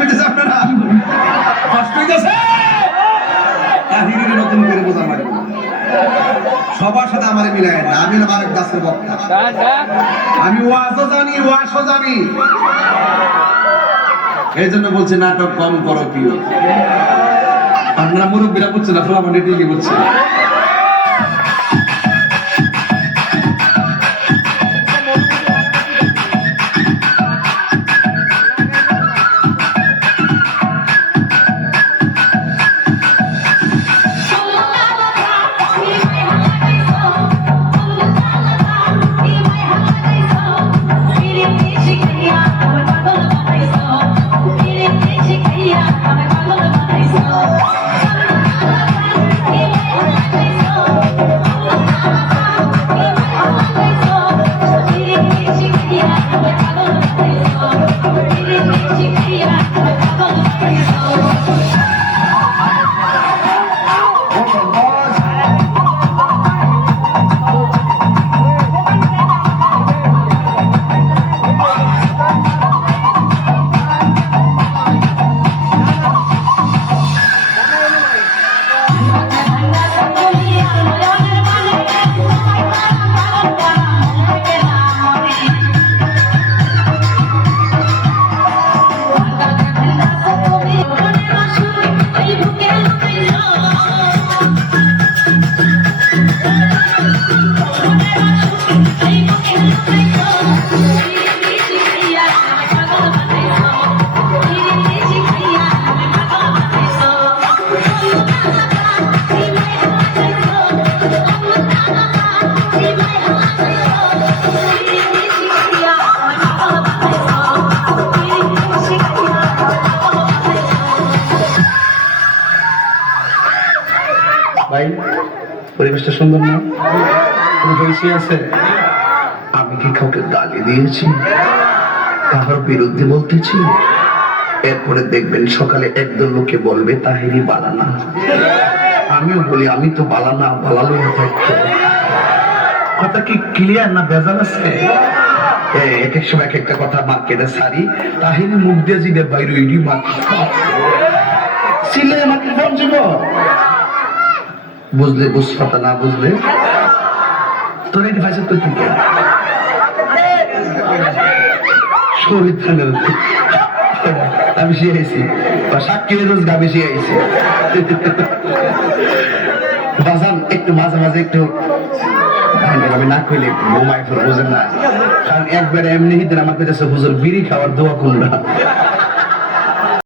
হইতেছে আপনারা। কষ্ট হইতেছে। কাহিনীর নতুন করে বোঝা লাগবে সবার সাথে আমার মিলাই না। আমি আমার দাসের বক্তা। আমি ওয়াজও জানি জানি। এই জন্য বলছে নাটক কম করো কি? আপনারা মুরব্বীরা বুঝছেন না ফ্লাম ডিটেলি ভাই পরিবেশটা সুন্দর না? কোনো হয়েছে আছে? আমি কি কাউকে গালি দিয়েছি? কারোর বিরুদ্ধে বলতেছি? এরপরে দেখবেন সকালে একদল লোকে বলবে, তাহেরি বালানা আমিও বলি, আমি তো বালানা বালালো কথা কি ক্লিয়ার না ভেজাল আছে? এক এক সময় এক একটা কথা মার্কেটে সারি তাহিনী মুখ দিয়ে জিগে বাইরে ইডি পৌঁছব বুঝলে, বুঝপাতা না বুঝলে? তোর এটি ভাইসা তুই কি আমি শিয়াইছি বা সাক্ষী শিয়াইছি বাজান একটু মাঝে মাঝে একটু আমি না কইলে ঘুমাই না। কারণ একবারে এমনি হিদিন আমার কাছে হুজুর বিড়ি খাওয়ার দোয়া কোনটা